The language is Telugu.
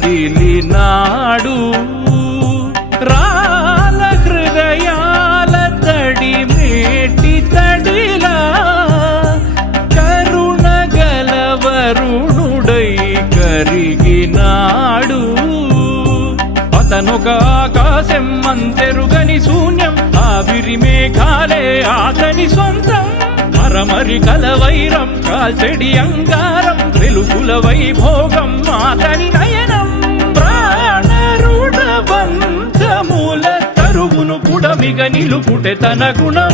కదిలినాడు రాల హృదయాల తడి మేటి తడిలా కరుణ గలవరుణుడై కరిగినాడు అతనొక ఆకాశం అంతెరుగని శూన్యం ఆవిరి మేఘాలే ఆతని సొంతం మరమరి కలవైరం కాల్చెడి అంగారం వెలుగుల వైభోగం ఆతని నయనం ప్రాణరుణ బంధముల తరువును పుడమిగ నిలుపుటె తన గుణం